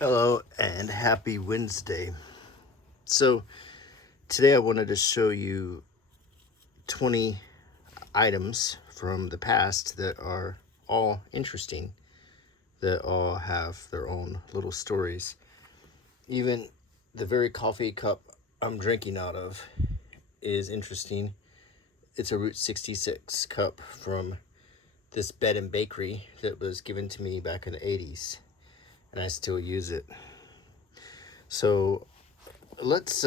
Hello and happy Wednesday. So today I wanted to show you 20 items from the past that are all interesting, that all have their own little stories. Even the very coffee cup I'm drinking out of is interesting. It's a Route 66 cup from this bed and bakery that was given to me back in the 80s, and I still use it. So let's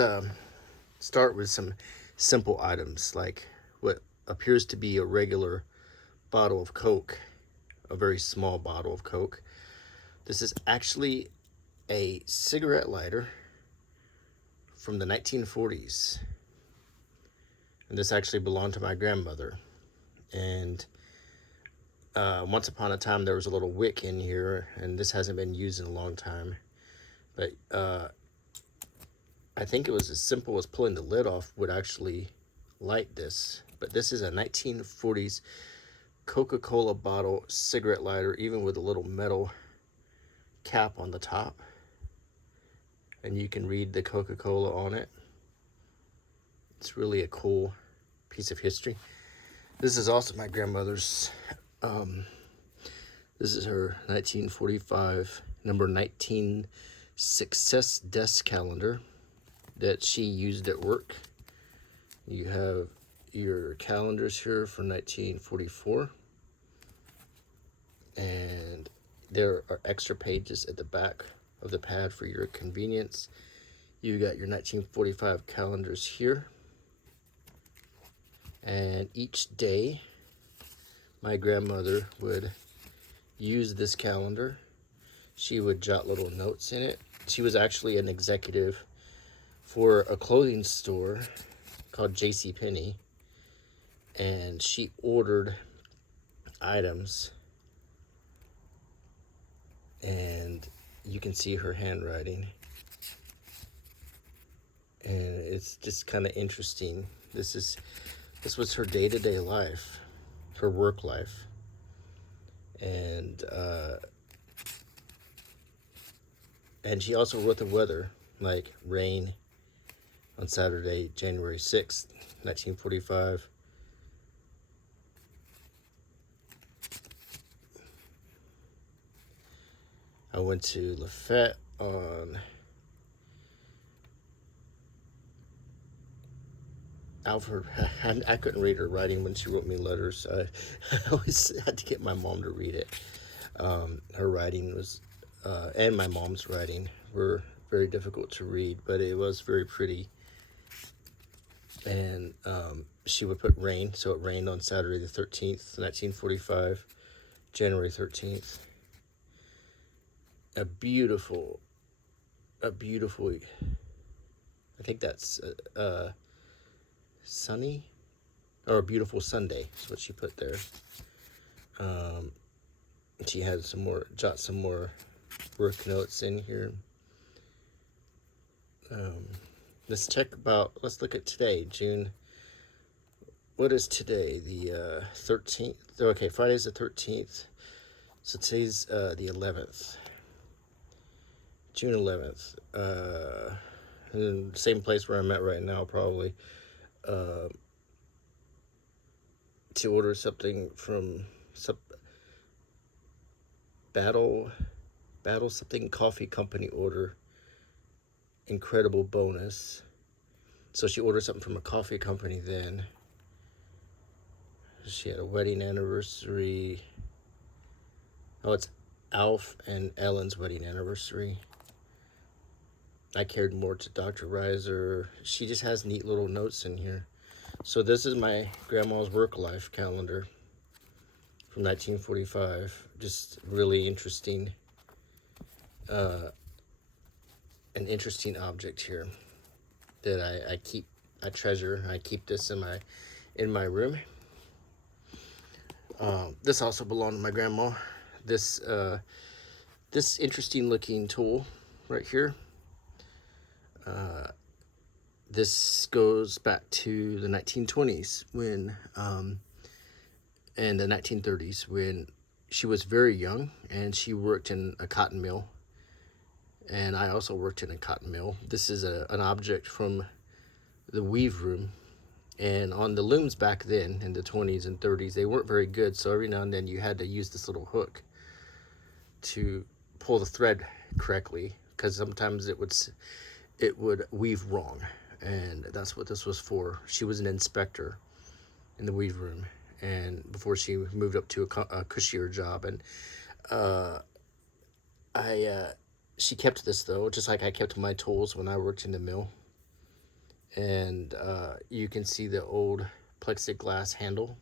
start with some simple items like what appears to be a regular bottle of Coke, a very small bottle of Coke. This is actually a cigarette lighter from the 1940s. And this actually belonged to my grandmother. And once upon a time, there was a little wick in here, and this hasn't been used in a long time. But I think it was as simple as pulling the lid off would actually light this. But this is a 1940s Coca-Cola bottle cigarette lighter, even with a little metal cap on the top. And you can read the Coca-Cola on it. It's really a cool piece of history. This is also my grandmother's. This is her 1945 number 19 success desk calendar that she used at work. You have your calendars here for 1944, and there are extra pages at the back of the pad for your convenience. You got your 1945 calendars here, and each day my grandmother would use this calendar. She would jot little notes in it. She was actually an executive for a clothing store called JCPenney, and she ordered items, and you can see her handwriting, and it's just kind of interesting. This was her day-to-day life, her work life, and she also wrote the weather, like rain on Saturday, January 6th, 1945. I went to Lafayette on Alfred. I couldn't read her writing when she wrote me letters. I always had to get my mom to read it. Her writing was, and my mom's writing were very difficult to read, but it was very pretty. And she would put rain, so it rained on Saturday the 13th, 1945, January 13th. A beautiful, I think that's sunny, or a beautiful Sunday is what she put there. She had jot some more work notes in here. Let's look at today, June. What is today? The 13th. Okay, Friday's the 13th. So today's the 11th. June 11th. In the same place where I'm at right now, probably. To order something from Battle something coffee company order. Incredible bonus. So she ordered something from a coffee company then. She had a wedding anniversary. Oh, it's Alf and Ellen's wedding anniversary. I cared more to Dr. Reiser. She just has neat little notes in here. So this is my grandma's work life calendar from 1945. Just really interesting. An interesting object here that I treasure. I keep this in my room. This also belonged to my grandma. This interesting looking tool right here. This goes back to the 1920s and the 1930s when she was very young, and she worked in a cotton mill and I also worked in a cotton mill. This is an object from the weave room. And on the looms back then, in the 20s and 30s, they weren't very good. So every now and then you had to use this little hook to pull the thread correctly, because sometimes it would weave wrong. And that's what this was for. She was an inspector in the weave room, and before she moved up to a cushier job. And she kept this, though, just like I kept my tools when I worked in the mill. And you can see the old plexiglass handle.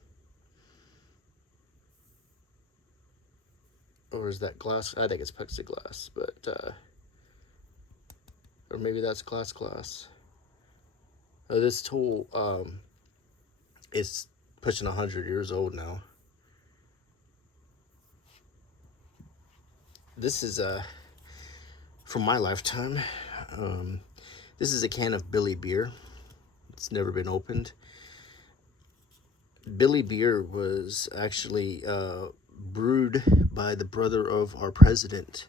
Or is that glass? I think it's plexiglass, but or maybe that's glass. This tool is pushing 100 years old now. This is from my lifetime. This is a can of Billy beer. It's never been opened. Billy beer was actually brewed by the brother of our president,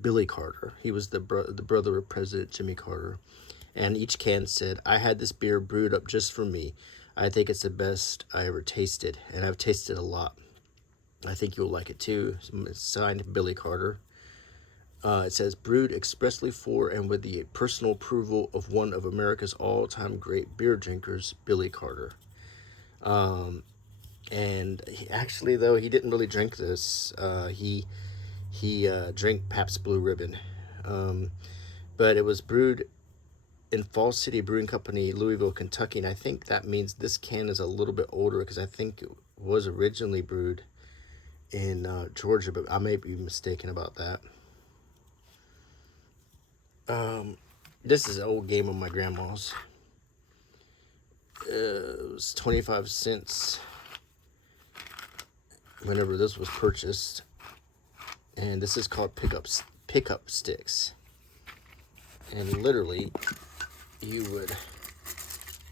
Billy Carter. He was the brother of President Jimmy Carter. And each can said, "I had this beer brewed up just for me. I think it's the best I ever tasted." And I've tasted a lot. I think you'll like it too. It's signed Billy Carter. It says, "Brewed expressly for and with the personal approval of one of America's all-time great beer drinkers, Billy Carter." And actually, though, he didn't really drink this. He drank Pabst Blue Ribbon. But it was brewed in Fall City Brewing Company, Louisville, Kentucky. And I think that means this can is a little bit older, because I think it was originally brewed in Georgia, but I may be mistaken about that. This is an old game of my grandma's. It was 25 cents whenever this was purchased. And this is called pickup sticks. And literally, you would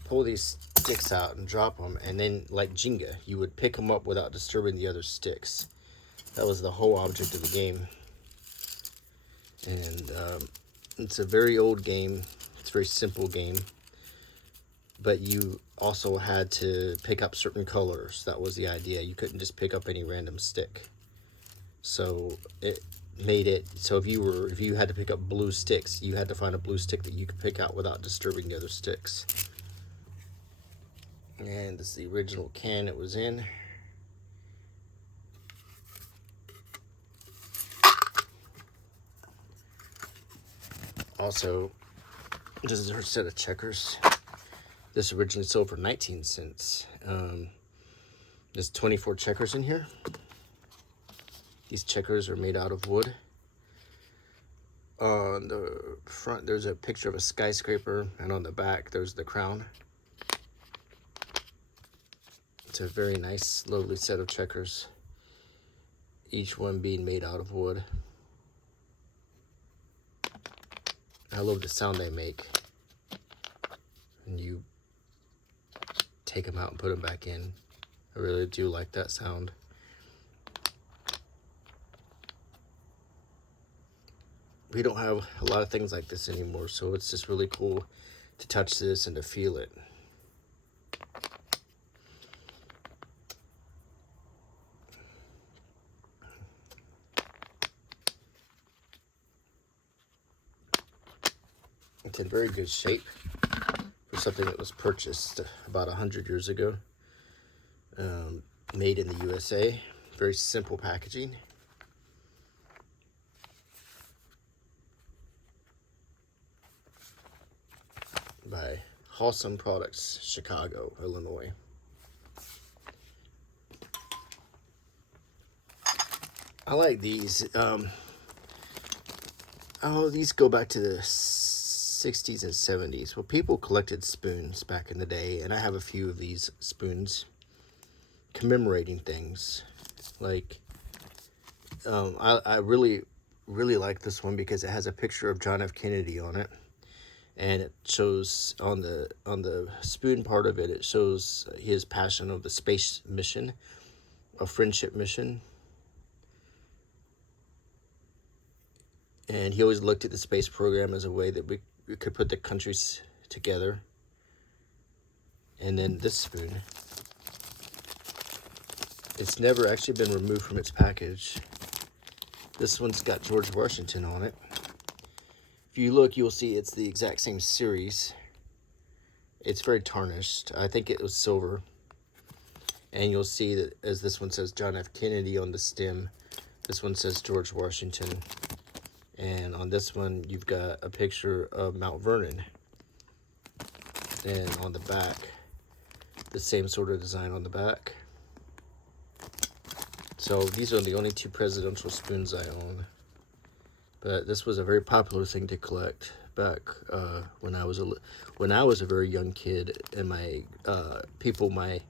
pull these sticks out and drop them, and then, like Jenga, you would pick them up without disturbing the other sticks. That was the whole object of the game. And it's a very old game. It's a very simple game. But you also had to pick up certain colors. That was the idea. You couldn't just pick up any random stick. So it made it so if you had to pick up blue sticks, you had to find a blue stick that you could pick out without disturbing the other sticks. And this is the original can it was in. Also, this is her set of checkers. This originally sold for 19 cents. There's 24 checkers in here. These checkers are made out of wood. On the front, there's a picture of a skyscraper, and on the back, there's the crown. It's a very nice, lovely set of checkers, each one being made out of wood. I love the sound they make. And you take them out and put them back in. I really do like that sound. We don't have a lot of things like this anymore, so it's just really cool to touch this and to feel it. It's in very good shape for something that was purchased about 100 years ago. Made in the USA. Very simple packaging. By Wholesome Products, Chicago, Illinois. I like these. These go back to the 60s and 70s. Well, people collected spoons back in the day, and I have a few of these spoons commemorating things. Like, I really like this one because it has a picture of John F. Kennedy on it. And it shows on the spoon part of it, it shows his passion of the space mission, a friendship mission. And he always looked at the space program as a way that we could put the countries together. And then this spoon, it's never actually been removed from its package. This one's got George Washington on it. If you look, you'll see it's the exact same series. It's very tarnished. I think it was silver. And you'll see that as this one says John F. Kennedy on the stem, this one says George Washington. And on this one, you've got a picture of Mount Vernon. And on the back, the same sort of design on the back. So these are the only two presidential spoons I own. But this was a very popular thing to collect back when I was a very young kid, and my my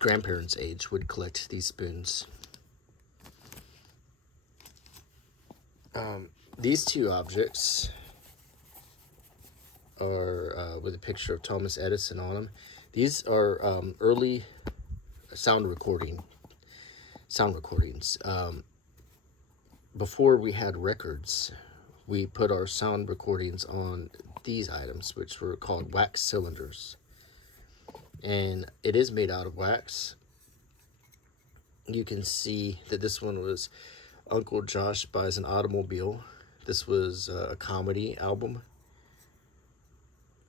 grandparents' age would collect these spoons. These two objects are with a picture of Thomas Edison on them. These are early sound recordings. Before we had records, we put our sound recordings on these items, which were called wax cylinders. And it is made out of wax. You can see that this one was Uncle Josh Buys an Automobile. This was a comedy album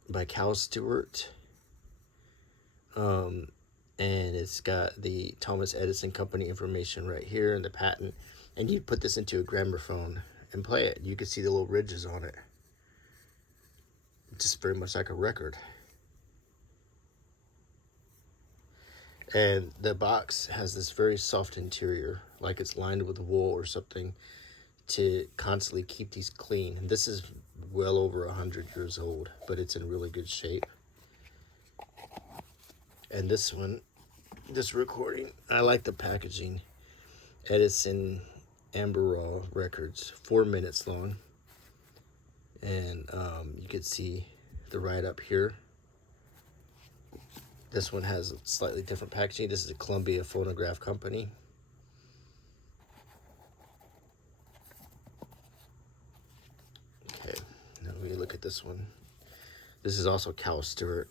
by Cal Stewart. And it's got the Thomas Edison Company information right here and the patent. And you put this into a gramophone and play it. You can see the little ridges on it. Just very much like a record. And the box has this very soft interior, like it's lined with wool or something, to constantly keep these clean. And this is well over 100 years old, but it's in really good shape. And this one, this recording, I like the packaging. Edison Amber Records, 4 minutes long. And you can see the write up here. This one has a slightly different packaging. This is a Columbia Phonograph Company. Okay, now we look at this one. This is also Cal Stewart.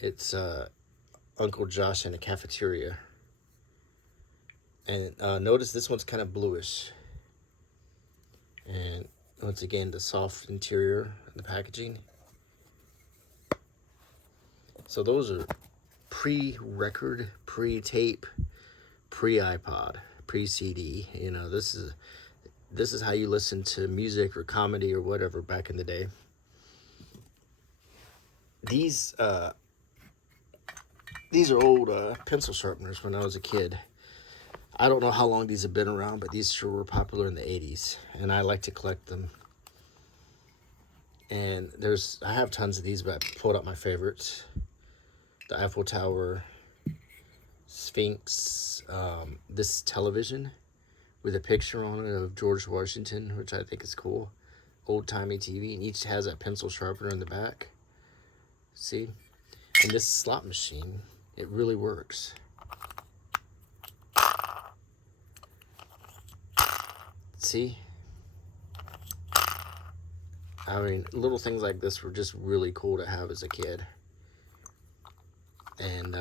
It's Uncle Josh in a cafeteria. And notice this one's kind of bluish. And once again, the soft interior of the packaging. So those are pre-record, pre-tape, pre-iPod, pre-CD. You know, this is how you listen to music or comedy or whatever back in the day. These are old pencil sharpeners when I was a kid. I don't know how long these have been around, but these sure were popular in the 80s, and I like to collect them. And I have tons of these, but I pulled out my favorites. The Eiffel Tower, Sphinx, this television with a picture on it of George Washington, which I think is cool. Old-timey TV, and each has a pencil sharpener in the back. See? And this slot machine, it really works. See? I mean, little things like this were just really cool to have as a kid. And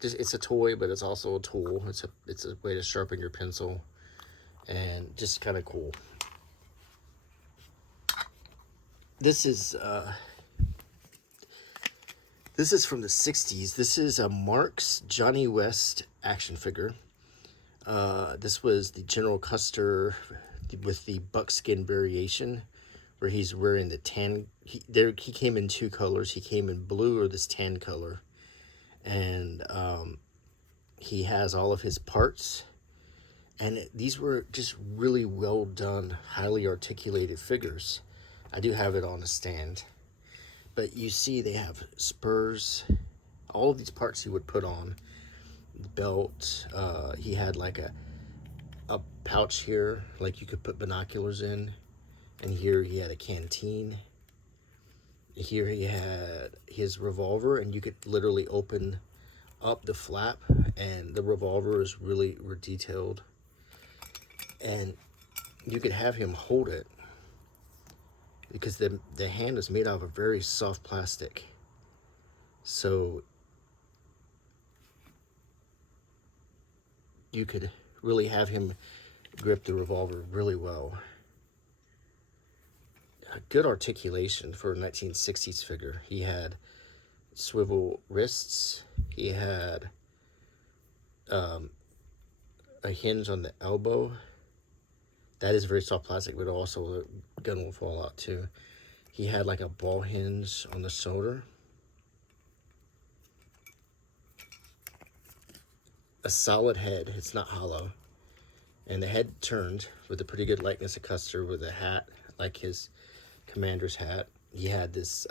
just, it's a toy, but it's also a tool. It's a way to sharpen your pencil, and just kind of cool. This is from the 60s. This is a Marx Johnny West action figure. This was the General Custer with the buckskin variation, where he's wearing the tan. He came in two colors. He came in blue or this tan color, and he has all of his parts. And these were just really well done, highly articulated figures. I do have it on a stand, but you see they have spurs, all of these parts he would put on. The belt, he had like a pouch here, like you could put binoculars in. And here he had a canteen. Here he had his revolver, and you could literally open up the flap, and the revolver is really detailed. And you could have him hold it because the hand is made out of a very soft plastic. So you could really have him grip the revolver really well. A good articulation for a 1960s figure. He had swivel wrists. He had a hinge on the elbow. That is very soft plastic, but also the gun will fall out too. He had like a ball hinge on the shoulder. A solid head, it's not hollow. And the head turned with a pretty good likeness of Custer with a hat, like his commander's hat. He had this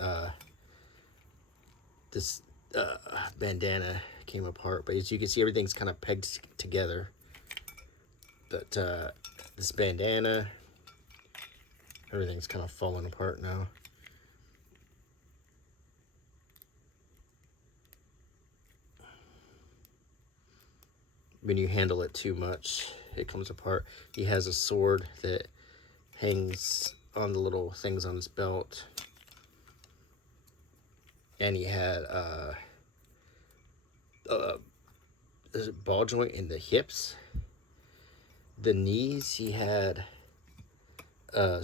bandana came apart, but as you can see, everything's kind of pegged together. But this bandana, everything's kind of falling apart now. When you handle it too much, it comes apart. He has a sword that hangs on the little things on his belt. And he had a ball joint in the hips. The knees, he had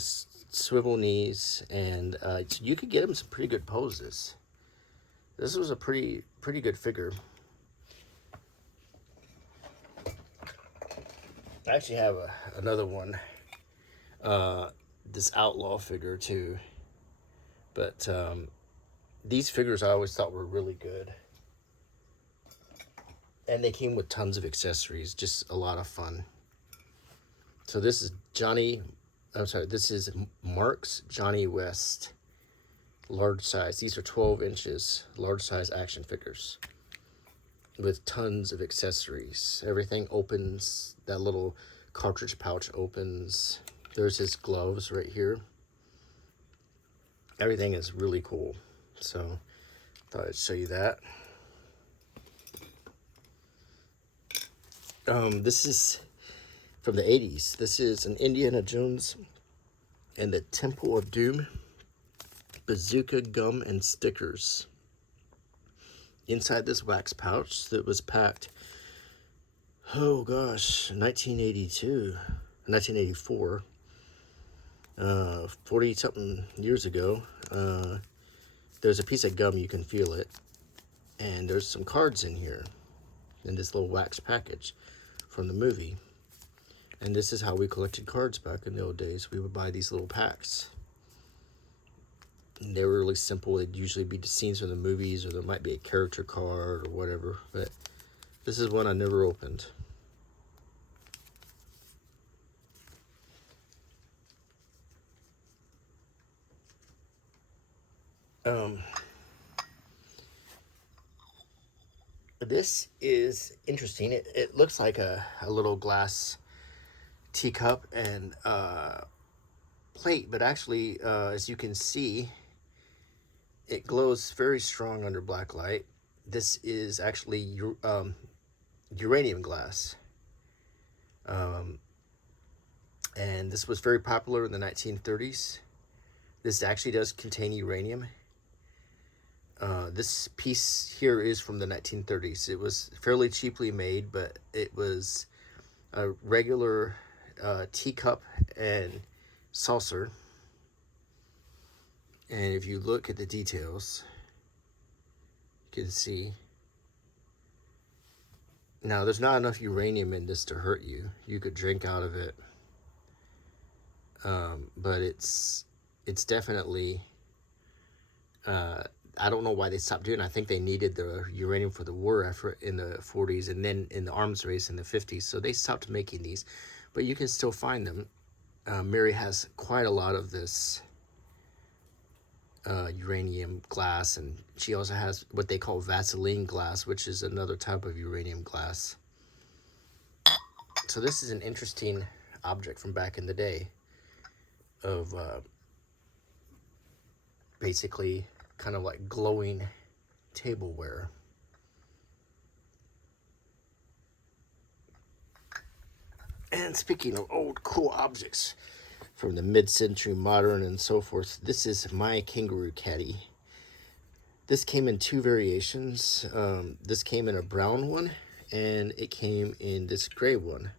swivel knees, and you could get him some pretty good poses. This was a pretty good figure. I actually have another one, this outlaw figure too, but these figures I always thought were really good, and they came with tons of accessories, just a lot of fun. So this is this is Mark's Johnny West, large size. These are 12 inches, large size action figures with tons of accessories. Everything opens, that little cartridge pouch opens. There's his gloves right here. Everything is really cool. So thought I'd show you that. This is from the 80s. This is an Indiana Jones and the Temple of Doom bazooka gum and stickers. Inside this wax pouch that was packed, oh gosh, 1984, 40 something years ago. There's a piece of gum, you can feel it, and there's some cards in here in this little wax package from the movie. And this is how we collected cards back in the old days. We would buy these little packs. And they were really simple. They'd usually be the scenes from the movies, or there might be a character card or whatever. But this is one I never opened. This is interesting. It looks like a little glass teacup and plate, but actually, as you can see, it glows very strong under black light. This is actually uranium glass. And this was very popular in the 1930s. This actually does contain uranium. This piece here is from the 1930s. It was fairly cheaply made, but it was a regular teacup and saucer. And if you look at the details, you can see. Now, there's not enough uranium in this to hurt you. You could drink out of it. But it's definitely, I don't know why they stopped doing it. I think they needed the uranium for the war effort in the 40s and then in the arms race in the 50s. So they stopped making these, but you can still find them. Mary has quite a lot of this uranium glass, and she also has what they call Vaseline glass, which is another type of uranium glass. So this is an interesting object from back in the day of basically kind of like glowing tableware. And speaking of old cool objects from the mid-century, modern, and so forth, this is my kangaroo caddy. This came in two variations. This came in a brown one, and it came in this gray one.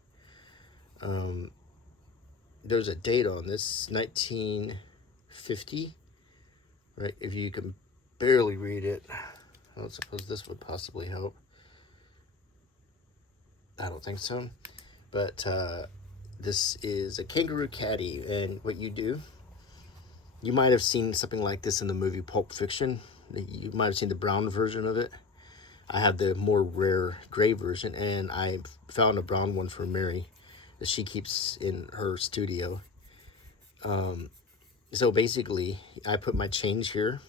There's a date on this, 1950, right? If you can barely read it, I don't suppose this would possibly help. I don't think so. But this is a kangaroo caddy, and what you do, you might have seen something like this in the movie Pulp Fiction. You might have seen the brown version of it. I have the more rare gray version, and I found a brown one for Mary that she keeps in her studio. So basically, I put my change here,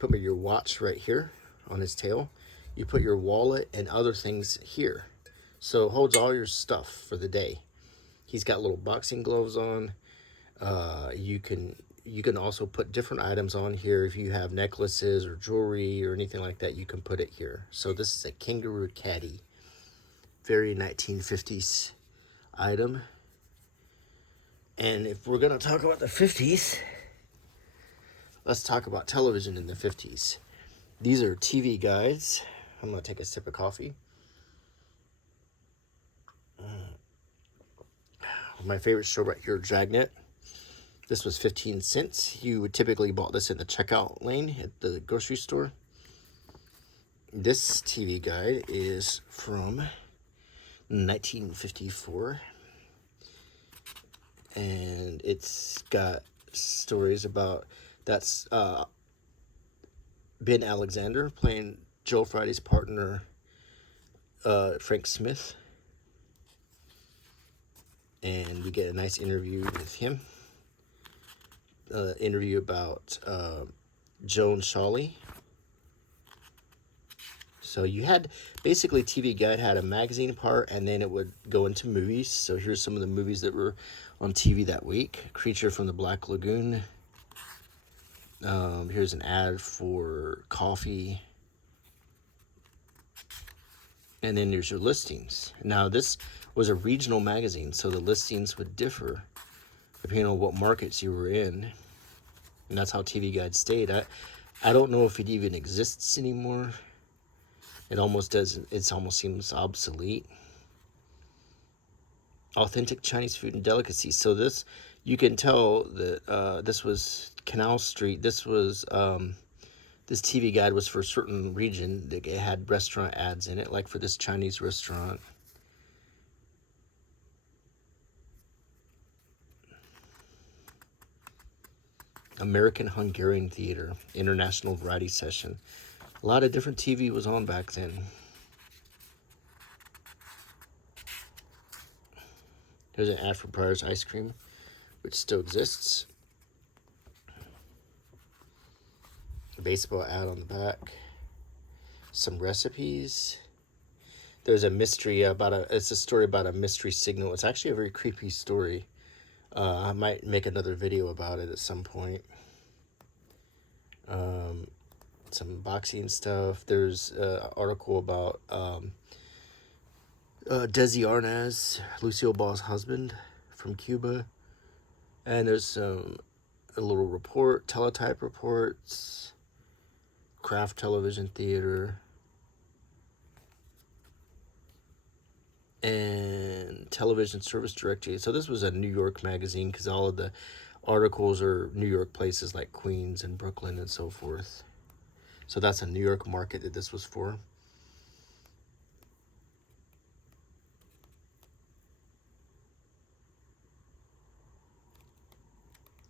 put your watch right here on his tail. You put your wallet and other things here. So it holds all your stuff for the day. He's got little boxing gloves on. You can also put different items on here. If you have necklaces or jewelry or anything like that, you can put it here. So this is a kangaroo caddy. Very 1950s item. And if we're going to talk about the 50s, let's talk about television in the 50s. These are TV guides. I'm going to take a sip of coffee. My favorite show right here, Dragnet. This was 15 cents. You would typically bought this in the checkout lane at the grocery store. This TV guide is from 1954. And it's got stories about, that's Ben Alexander playing Joe Friday's partner, Frank Smith. And we get a nice interview with him. Interview about Joan Shawley. So you had, basically TV Guide had a magazine part, and then it would go into movies. So here's some of the movies that were on TV that week. Creature from the Black Lagoon. Here's an ad for coffee. And then there's your listings. Now this was a regional magazine, so the listings would differ depending on what markets you were in. And that's how TV Guide stayed. I don't know if it even exists anymore. It almost doesn't. It almost seems obsolete. Authentic Chinese food and delicacies. So this, you can tell that this was Canal Street. This was this TV Guide was for a certain region. It had restaurant ads in it, like for this Chinese restaurant. American Hungarian Theater, International Variety Session. A lot of different TV was on back then. Here's an ad for Breyer's Ice Cream, which still exists. A baseball ad on the back. Some recipes. There's a mystery about it's a story about a mystery signal. It's actually a very creepy story. I might make another video about it at some point. Some boxing stuff. There's an article about Desi Arnaz, Lucille Ball's husband from Cuba. And there's a little report, teletype reports, Kraft Television Theater, and Television Service Directory. So this was a New York magazine because all of the articles are New York places like Queens and Brooklyn and so forth. So that's a New York market that this was for.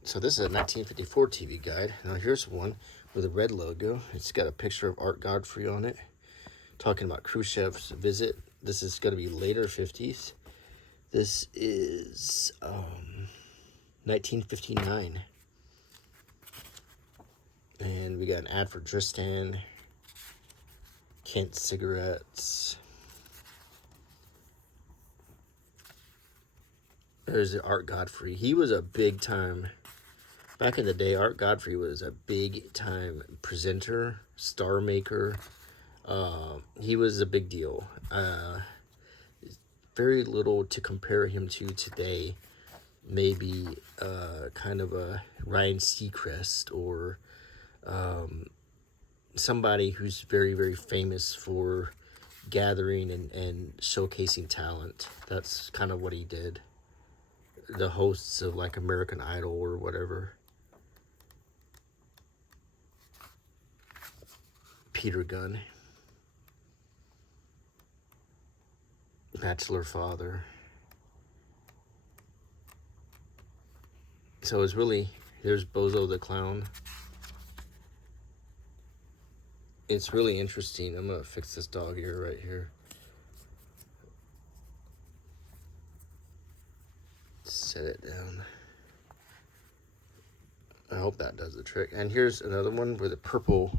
So this is a 1954 TV Guide. Now here's one with a red logo. It's got a picture of Art Godfrey on it, talking about Khrushchev's visit. This is going to be later 50s. This is 1959. And we got an ad for Tristan, Kent cigarettes. There's Art Godfrey. He was a big time, back in the day, Art Godfrey was a big time presenter, star maker. He was a big deal. very little to compare him to today. Maybe kind of a Ryan Seacrest, or somebody who's very, very famous for gathering and showcasing talent. That's kind of what he did. The hosts of like American Idol or whatever. Peter Gunn. Bachelor Father. So it's really, there's Bozo the Clown. It's really interesting. I'm gonna fix this dog ear right here. Set it down. I hope that does the trick. And here's another one with a purple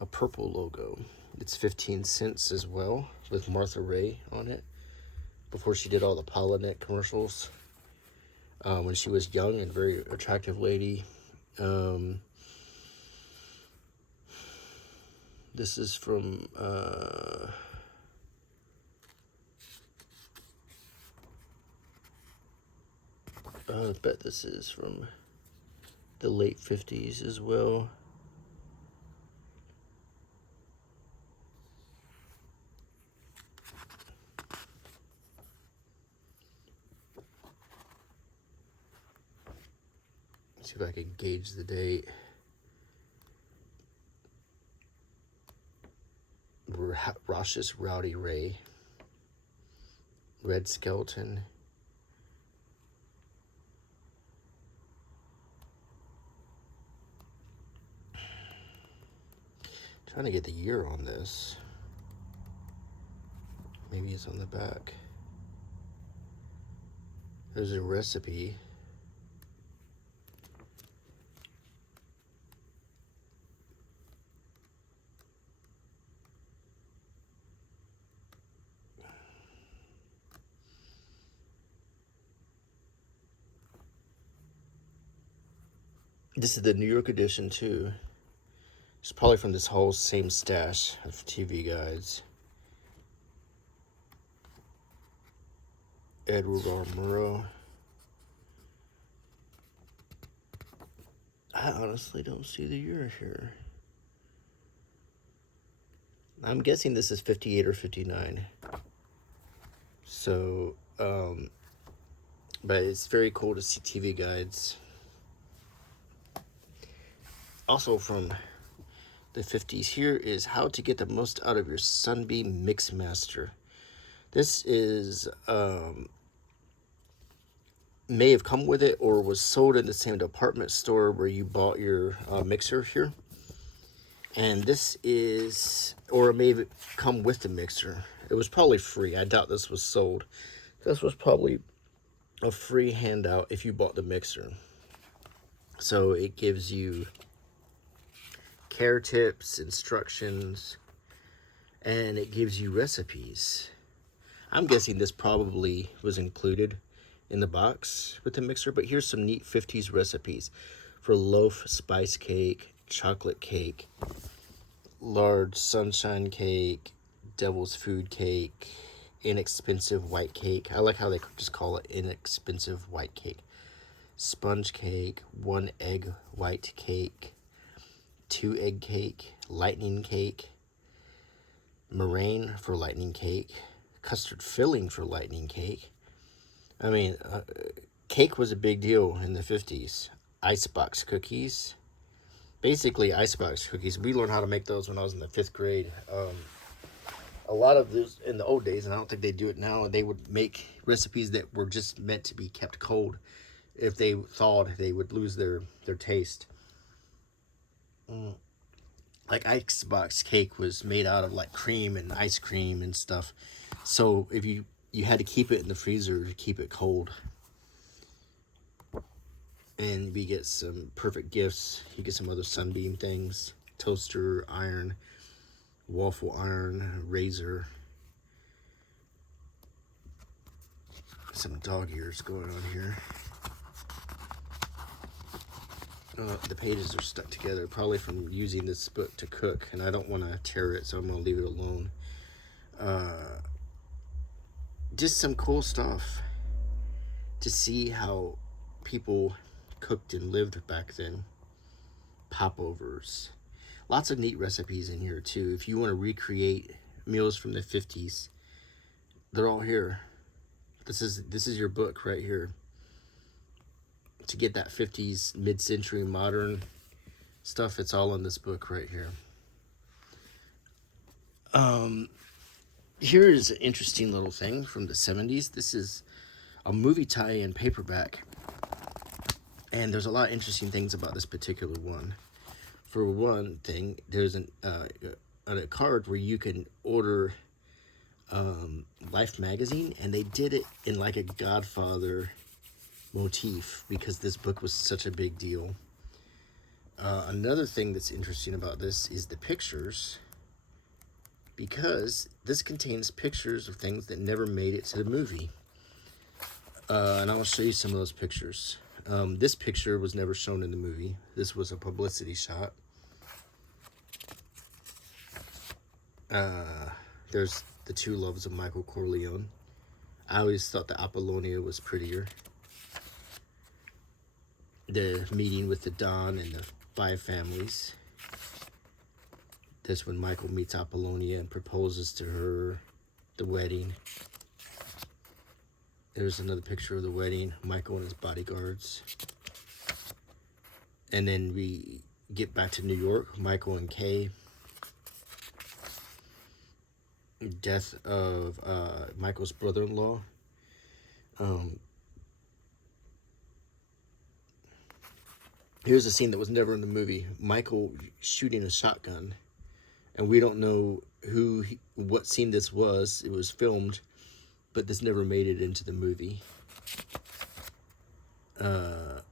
logo. It's 15 cents as well, with Martha Ray on it, before she did all the Pollinet commercials, when she was young and very attractive lady. This is from I bet this is from the late 50s as well. Let's see if I can gauge the date. Rosh's Rowdy Ray. Red Skeleton. Trying to get the year on this. Maybe it's on the back. There's a recipe. This is the New York edition too. It's probably from this whole same stash of TV guides. Edward R. Murrow. I honestly don't see the year here. I'm guessing this is 58 or 59. So, but it's very cool to see TV guides. Also from the 50s, here is How to Get the Most Out of Your Sunbeam Mixmaster. This is, may have come with it or was sold in the same department store where you bought your mixer here. And this is, or it may have come with the mixer. It was probably free. I doubt this was sold. This was probably a free handout if you bought the mixer. So it gives you care tips, instructions, and it gives you recipes. I'm guessing this probably was included in the box with the mixer, but here's some neat 50s recipes for loaf spice cake, chocolate cake, large sunshine cake, devil's food cake, inexpensive white cake. I like how they just call it inexpensive white cake. Sponge cake, 1 egg white cake, 2 egg cake, lightning cake, meringue for lightning cake, custard filling for lightning cake. I mean, cake was a big deal in the 50s. Icebox cookies. Basically, icebox cookies. We learned how to make those when I was in the 5th grade. A lot of those in the old days, and I don't think they do it now, they would make recipes that were just meant to be kept cold. If they thawed, they would lose their taste. Like icebox cake was made out of like cream and ice cream and stuff. So if you had to keep it in the freezer to keep it cold. And we get some perfect gifts. You get some other Sunbeam things. Toaster, iron, waffle iron, razor. Some dog ears going on here. The pages are stuck together, probably from using this book to cook, and I don't want to tear it, so I'm going to leave it alone. just some cool stuff to see how people cooked and lived back then. Popovers. Lots of neat recipes in here too. If you want to recreate meals from the 50s, they're all here. This is your book right here. To get that 50s mid-century modern stuff, it's all in this book right here. Here is an interesting little thing from the 70s. This is a movie tie-in paperback. And there's a lot of interesting things about this particular one. For one thing, there's a card where you can order Life magazine, and they did it in like a Godfather motif because this book was such a big deal. Another thing that's interesting about this is the pictures, because this contains pictures of things that never made it to the movie. And I'll show you some of those pictures. This picture was never shown in the movie. This was a publicity shot. There's the two loves of Michael Corleone. I always thought that Apollonia was prettier. The meeting with the Don and the 5 families. This when Michael meets Apollonia and proposes to her. The wedding. There's another picture of the wedding. Michael and his bodyguards. And then we get back to New York. Michael and Kay. Death of Michael's brother-in-law. Here's a scene that was never in the movie. Michael shooting a shotgun. And we don't know what scene this was. It was filmed, but this never made it into the movie. The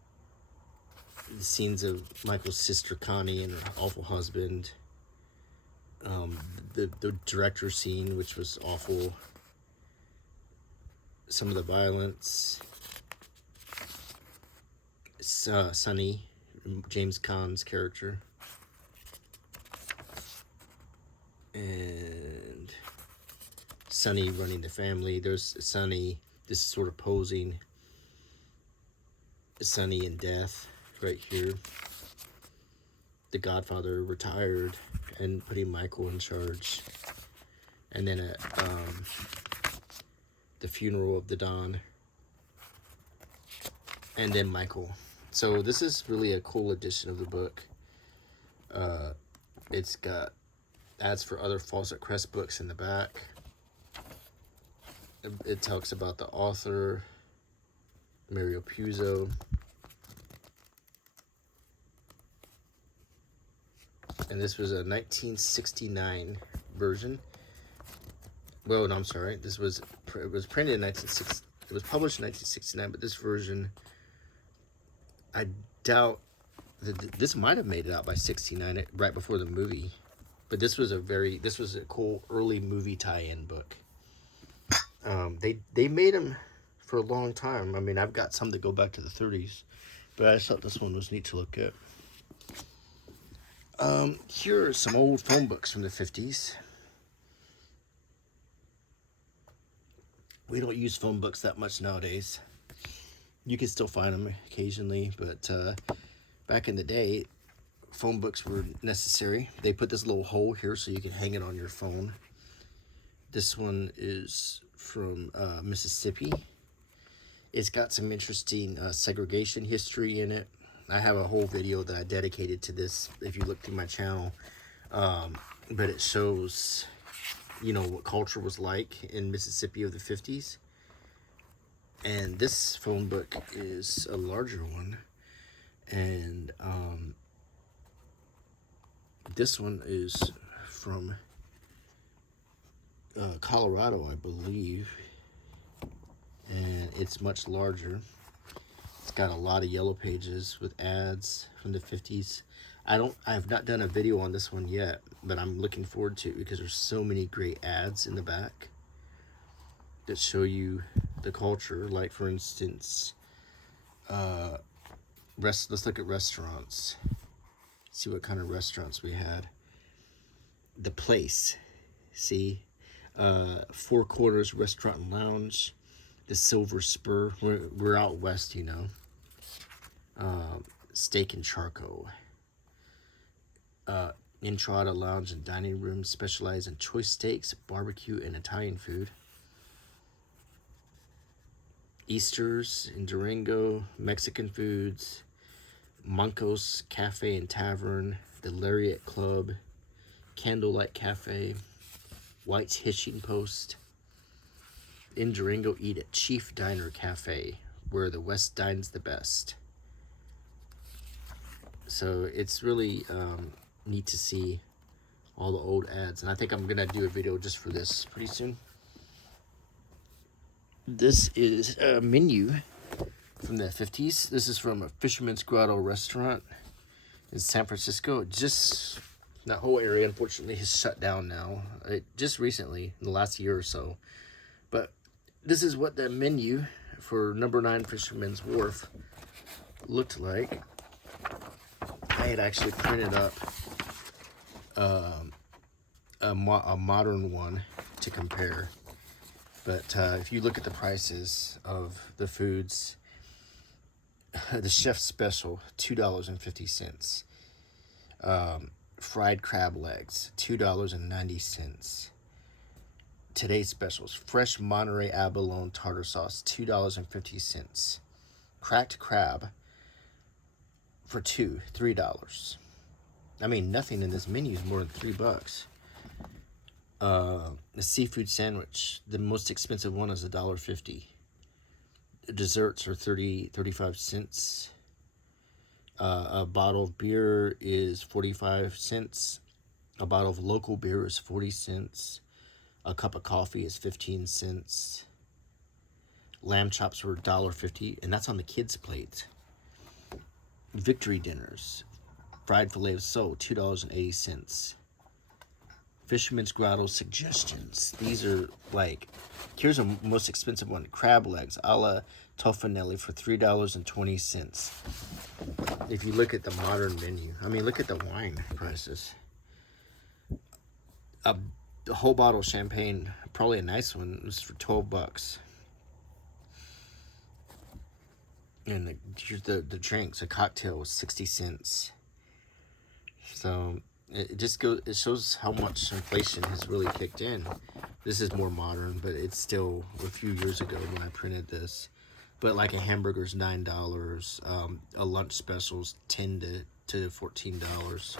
scenes of Michael's sister Connie and her awful husband. The director scene, which was awful. Some of the violence. Sonny, James Caan's character. And Sonny running the family. There's Sonny, this is sort of posing. Sonny in death right here. The Godfather retired and putting Michael in charge. And then the funeral of the Don. And then Michael. So this is really a cool edition of the book. It's got ads for other Fawcett Crest books in the back. It talks about the author, Mario Puzo. And this was a 1969 version. Well, no, I'm sorry. It was printed in 1960. It was published in 1969, but this version, I doubt that this might have made it out by 69, right before the movie. But this was a cool early movie tie-in book. They made them for a long time. I mean, I've got some that go back to the 30s, but I just thought this one was neat to look at. Here are some old phone books from the 50s. We don't use phone books that much nowadays. You can still find them occasionally, but back in the day, phone books were necessary. They put this little hole here so you can hang it on your phone. This one is from Mississippi. It's got some interesting segregation history in it. I have a whole video that I dedicated to this if you look through my channel. But it shows, what culture was like in Mississippi of the 50s. And this phone book is a larger one. And this one is from Colorado, I believe. And it's much larger. It's got a lot of yellow pages with ads from the 50s. I have not done a video on this one yet, but I'm looking forward to it because there's so many great ads in the back that show you the culture. Like, for instance, let's look at restaurants. See what kind of restaurants we had. The Place. See? Four Quarters Restaurant and Lounge, the Silver Spur. We're out west, you know. Steak and Charcoal. Entrada Lounge and Dining Room specialize in choice steaks, barbecue, and Italian food. Easter's in Durango, Mexican Foods, Mancos Cafe and Tavern, the Lariat Club, Candlelight Cafe, White's Hitching Post. In Durango, eat at Chief Diner Cafe, where the West dines the best. So it's really neat to see all the old ads, and I think I'm gonna do a video just for this pretty soon. This is a menu from the 50s. This is from a Fisherman's Grotto restaurant in San Francisco. Just that whole area, unfortunately, has shut down now. Just recently, in the last year or so. But this is what the menu for number 9 Fisherman's Wharf looked like. I had actually printed up a modern one to compare. But if you look at the prices of the foods, the chef special, $2.50. Fried crab legs, $2.90. Today's specials, fresh Monterey abalone tartar sauce, $2.50. Cracked crab for $3. I mean, nothing in this menu is more than $3. The seafood sandwich, the most expensive one is $1.50. The desserts are 35 cents. A bottle of beer is 45 cents. A bottle of local beer is 40 cents. A cup of coffee is 15 cents. Lamb chops were $1.50, and that's on the kids' plate. Victory dinners, fried filet of sole, $2.80. Fisherman's Grotto suggestions. These are like, here's a most expensive one. Crab legs a la Toffanelli for $3.20. If you look at the modern menu, I mean, look at the wine prices. A whole bottle of champagne, probably a nice one, was for $12. And here's the drinks. A cocktail was 60 cents. So it just goes, it shows how much inflation has really kicked in. This is more modern, but it's still a few years ago when I printed this. But like a hamburger's $9, a lunch special's $10 to $14.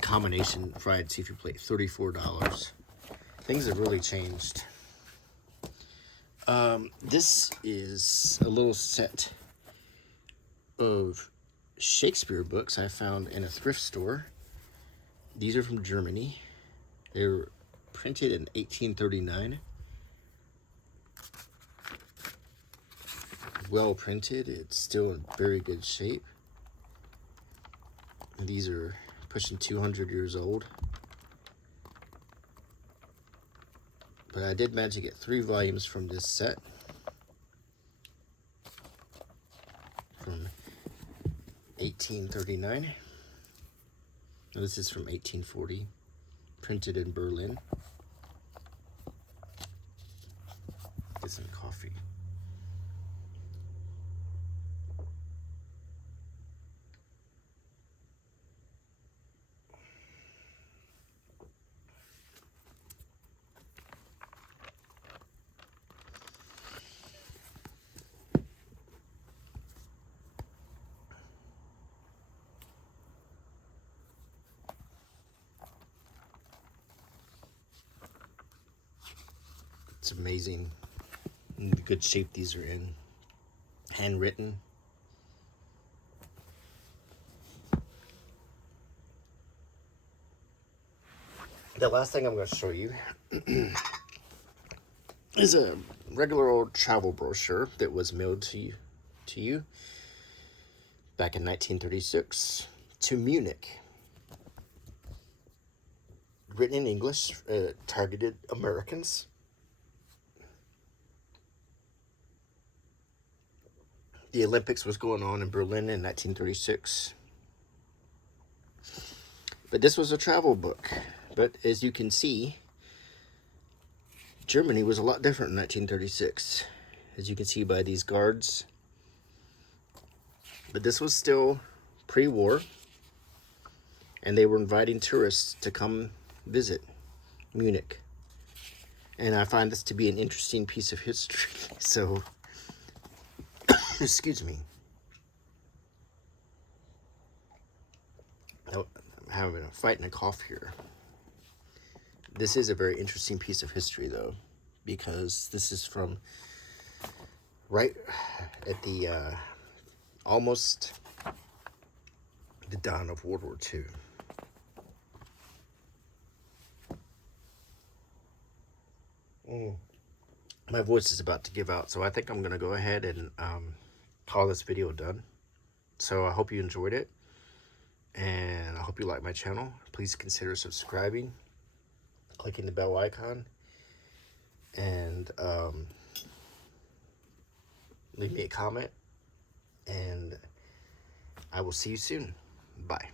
Combination fried seafood plate, $34. Things have really changed. This is a little set of Shakespeare books I found in a thrift store. These are from Germany. They were printed in 1839. Well printed. It's still in very good shape. These are pushing 200 years old. But I did manage to get 3 volumes from this set. From 1839. Now this is from 1840. Printed in Berlin. Get some coffee. It's amazing the good shape these are in. Handwritten. The last thing I'm going to show you is a regular old travel brochure that was mailed to you back in 1936 to Munich. Written in English, targeted Americans. The Olympics was going on in Berlin in 1936. But this was a travel book. But as you can see, Germany was a lot different in 1936, as you can see by these guards. But this was still pre-war, and they were inviting tourists to come visit Munich. And I find this to be an interesting piece of history. So, excuse me. Oh, I'm having a fight and a cough here. This is a very interesting piece of history, though, because this is from right at the almost the dawn of World War II. My voice is about to give out, so I think I'm going to go ahead and call this video done. So I hope you enjoyed it, and I hope you like my channel. Please consider subscribing, clicking the bell icon, and leave me a comment, and I will see you soon. Bye.